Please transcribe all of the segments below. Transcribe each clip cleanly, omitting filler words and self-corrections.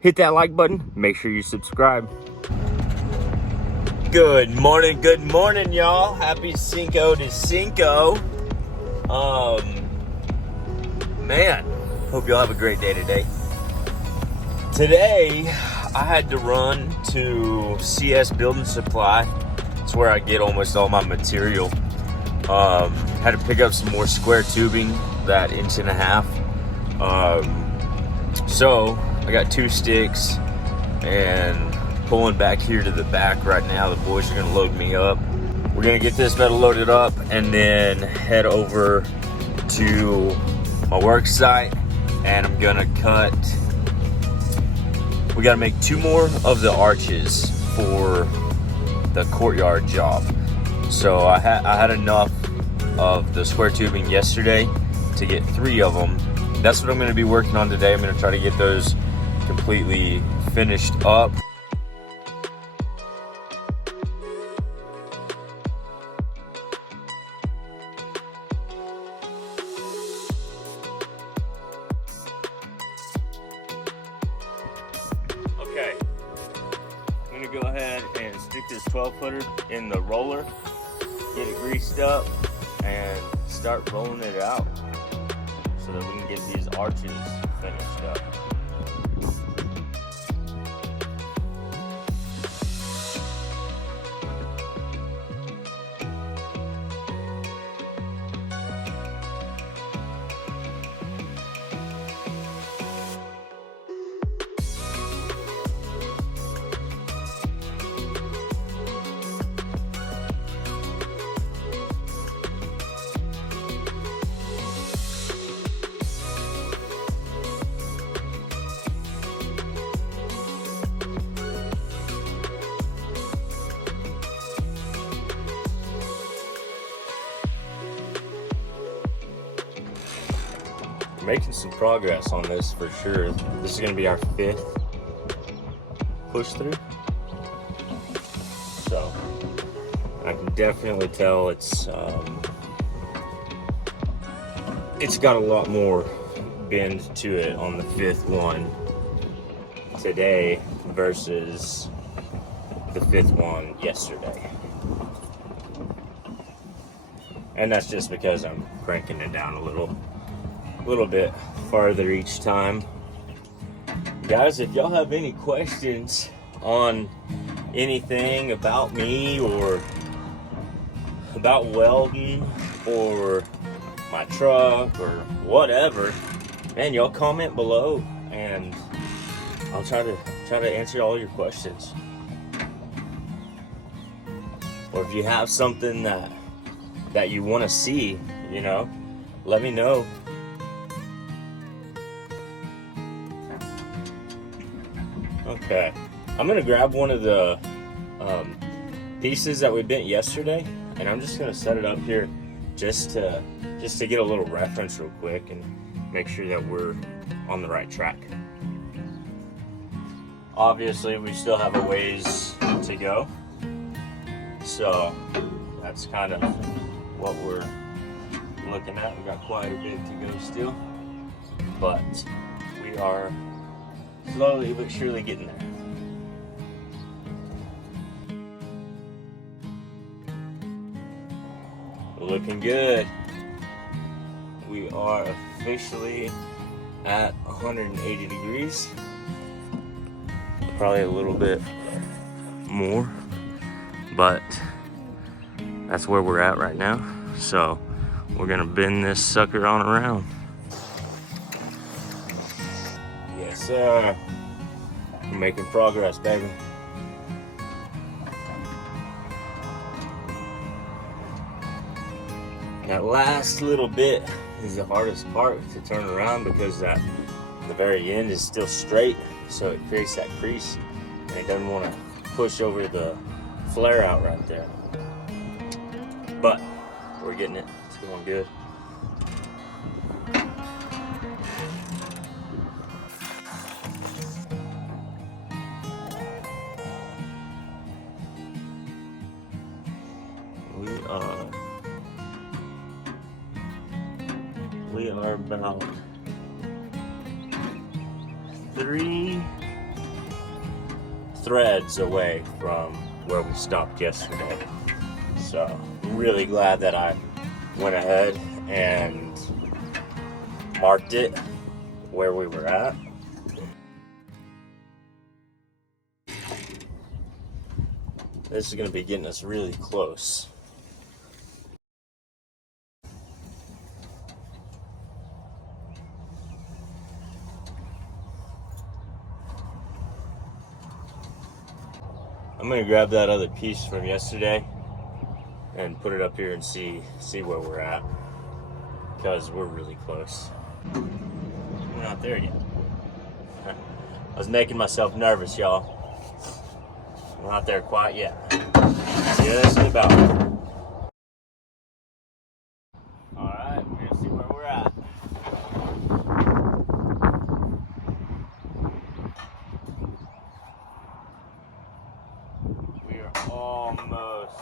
hit that like button. Make sure you subscribe. Good morning, y'all. Happy Cinco de Cinco. Man, hope y'all have a great day today. Today, I had to run to CS Building Supply. It's where I get almost all my material. Had to pick up some more square tubing, that 1.5 inch. So I got 2 sticks and pulling back here to the back right now. The boys are gonna load me up. We're gonna get this metal loaded up and then head over to my work site, and I'm gonna cut. We gotta make 2 more of the arches for the courtyard job. So I had enough of the square tubing yesterday to get 3 of them. That's what I'm gonna be working on today. I'm gonna try to get those completely finished up. Okay, I'm gonna go ahead and stick this 12-footer in the roller, get it greased up, and start rolling it out so that we can get these arches finished up. Making some progress on this for sure. This is going to be our 5th push through. So I can definitely tell it's got a lot more bend to it on the 5th one today versus the 5th one yesterday. And that's just because I'm cranking it down a little bit farther each time. Guys, if y'all have any questions on anything about me or about welding or my truck or whatever, man, y'all comment below and I'll try to answer all your questions. Or if you have something that you want to see, you know, let me know. Okay, I'm gonna grab one of the pieces that we bent yesterday, and I'm just gonna set it up here just to get a little reference real quick and make sure that we're on the right track. Obviously, we still have a ways to go, so that's kind of what we're looking at. We've got quite a bit to go still, but we are slowly but surely getting there. Looking good. We are officially at 180 degrees. Probably a little bit more, but that's where we're at right now. So we're gonna bend this sucker on around. Yes, sir. We're making progress, baby. That last little bit is the hardest part to turn around because the very end is still straight, so it creates that crease and it doesn't want to push over the flare out right there. But we're getting it. It's going good. We are about 3 threads away from where we stopped yesterday. So really glad that I went ahead and marked it where we were at. This is going to be getting us really close. I'm going to grab that other piece from yesterday and put it up here and see where we're at, because we're really close. We're not there yet. I was making myself nervous, y'all. We're not there quite yet. Just about. Alright, we're gonna see where we're at. We are almost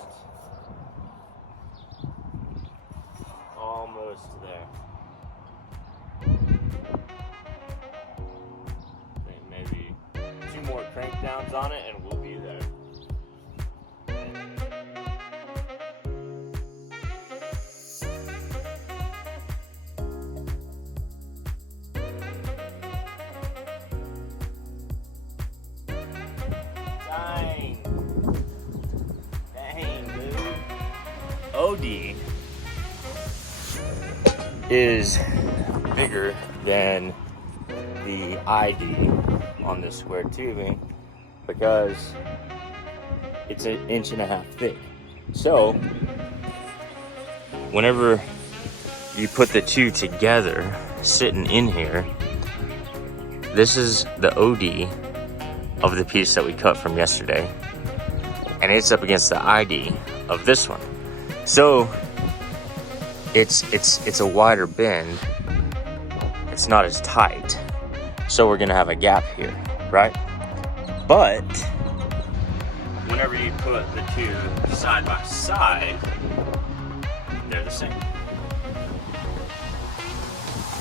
there. I think maybe 2 more crank downs on it and we'll be there. Dang, dude. OD is bigger than the ID on this square tubing because it's 1.5 inches thick. So whenever you put the two together sitting in here, this is the OD of the piece that we cut from yesterday, and it's up against the ID of this one. So it's a wider bend. It's not as tight. So we're gonna have a gap here, right? But whenever you put the two side by side, they're the same.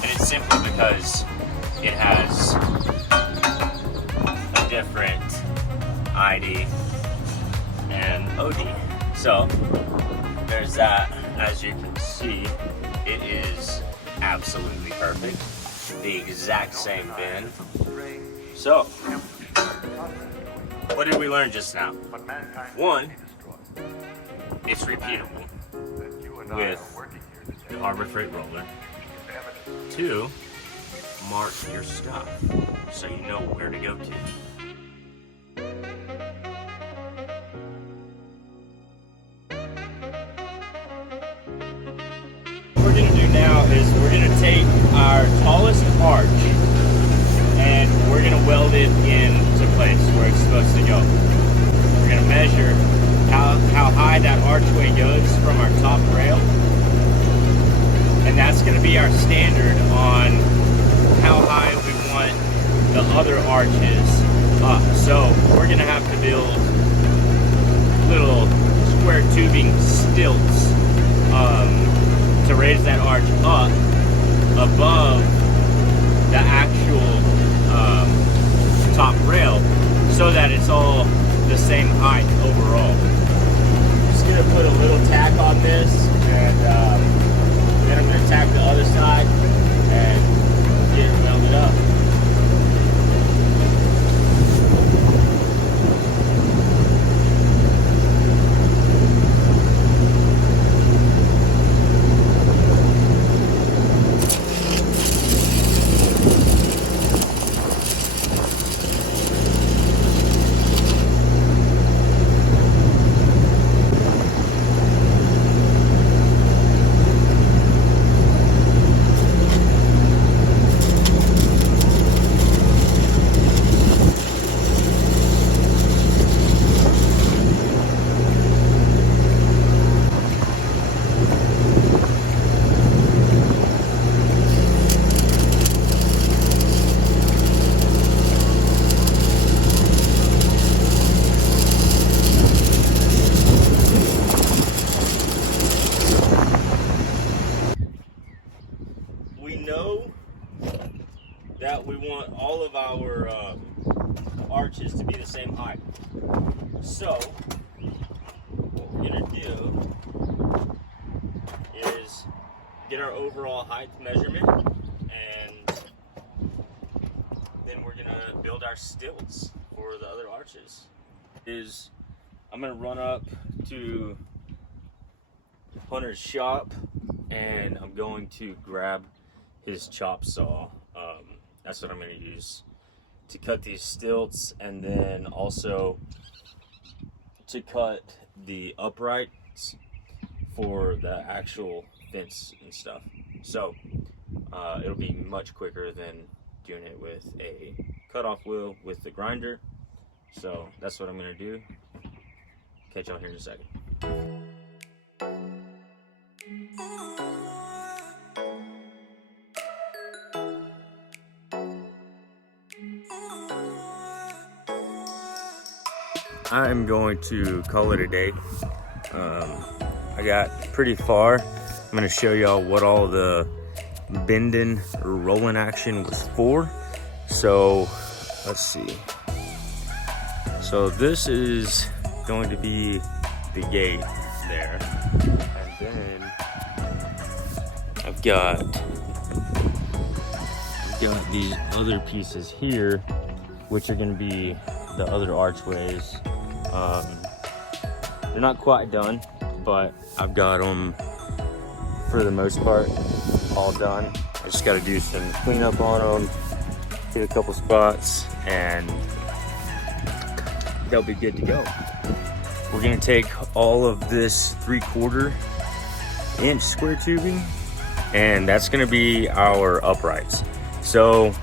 And it's simply because it has a different ID and OD. So there's that. As you can see, it is absolutely perfect. The exact same bend. So, what did we learn just now? 1, it's repeatable with the Harbor Freight roller. 2, mark your stuff so you know where to go to. What we're gonna do now is we're gonna take our tallest arch and we're gonna weld it into place where it's supposed to go. We're gonna measure how high that archway goes from our top rail, and that's gonna be our standard on how high we want the other arches up. So we're gonna have to build little square tubing stilts to raise that arch up above the actual top rail, so that it's all the same height overall. Just gonna put a little tack on this, and then I'm gonna tack the other side and get it welded up. arches to be the same height. So what we're gonna do is get our overall height measurement, and then we're gonna build our stilts for the other arches. I'm gonna run up to Hunter's shop and I'm going to grab his chop saw. That's what I'm gonna use to cut these stilts, and then also to cut the uprights for the actual fence and stuff. So it'll be much quicker than doing it with a cutoff wheel with the grinder. So that's what I'm gonna do. Catch y'all here in a second. I'm going to call it a day. I got pretty far. I'm gonna show y'all what all the bending or rolling action was for. So let's see. So this is going to be the gate there. And then I've got these other pieces here, which are going to be the other archways. They're not quite done, but I've got them for the most part all done. I just got to do some cleanup on them, hit a couple spots, and they'll be good to go. We're going to take all of this 3/4 inch square tubing, and that's going to be our uprights. So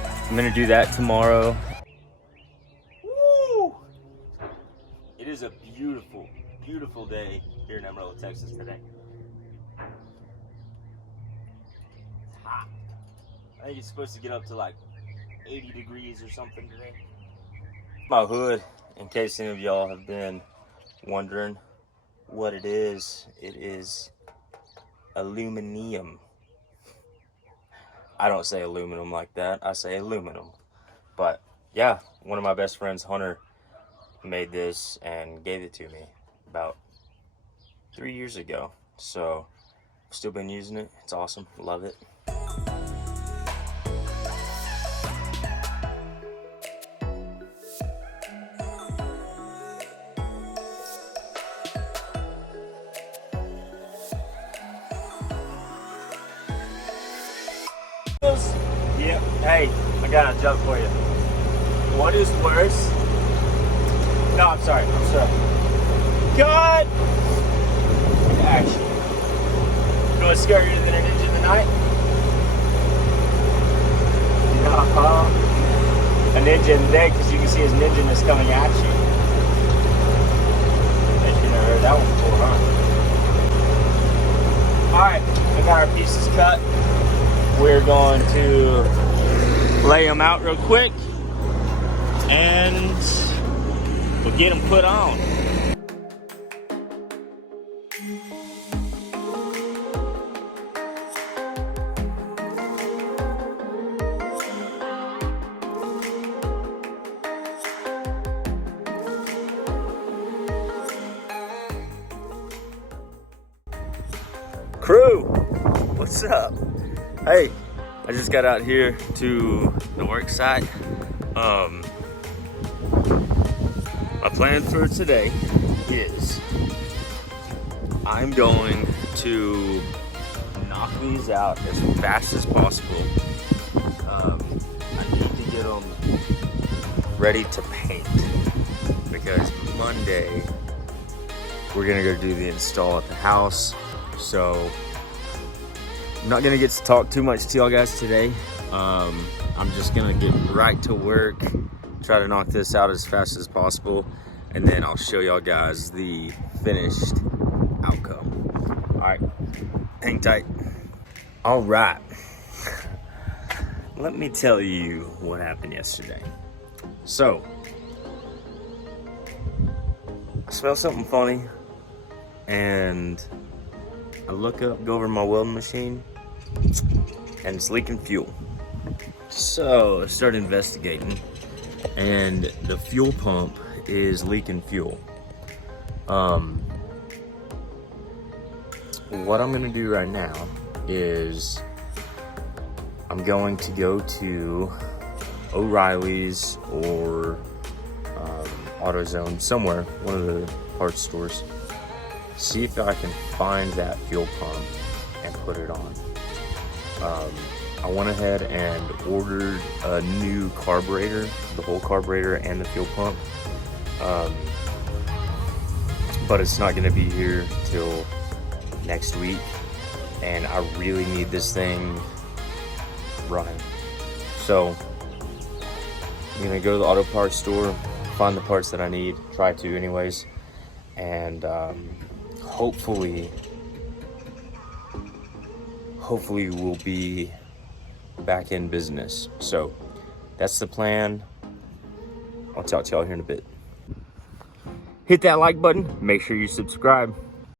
I'm going to do that tomorrow. Woo! It is a beautiful, beautiful day here in Amarillo, Texas today. It's hot. I think it's supposed to get up to like 80 degrees or something today. My hood, in case any of y'all have been wondering what it is aluminum. I don't say aluminum like that, I say aluminum. But yeah, one of my best friends, Hunter, made this and gave it to me about 3 years ago. So I've still been using it. It's awesome, love it. Yeah, hey, I got a joke for you. What is worse? No, I'm sorry. Cut! Action. You know what's scarier than a ninja in the night? A ninja in the day, because you can see his ninja-ness coming at you. Bet you never heard that one before, huh? Alright, I got our pieces cut. We're going to lay them out real quick and we'll get them put on. Crew, what's up? Hey, I just got out here to the work site. My plan for today is I'm going to knock these out as fast as possible. I need to get them ready to paint because Monday we're gonna go do the install at the house. So I'm not gonna get to talk too much to y'all guys today. I'm just gonna get right to work, try to knock this out as fast as possible, and then I'll show y'all guys the finished outcome. All right, hang tight. All right, let me tell you what happened yesterday. So, I smell something funny, and I look up, go over to my welding machine, and it's leaking fuel. So I started investigating, and the fuel pump is leaking fuel. What I'm gonna do right now is I'm going to go to O'Reilly's or AutoZone, somewhere, one of the parts stores, see if I can find that fuel pump and put it on. I went ahead and ordered a new carburetor, the whole carburetor and the fuel pump, but it's not gonna be here till next week, and I really need this thing running. So I'm gonna go to the auto parts store, find the parts that I need, try to anyways, and hopefully we'll be back in business. So that's the plan. I'll talk to y'all here in a bit. Hit that like button, make sure you subscribe.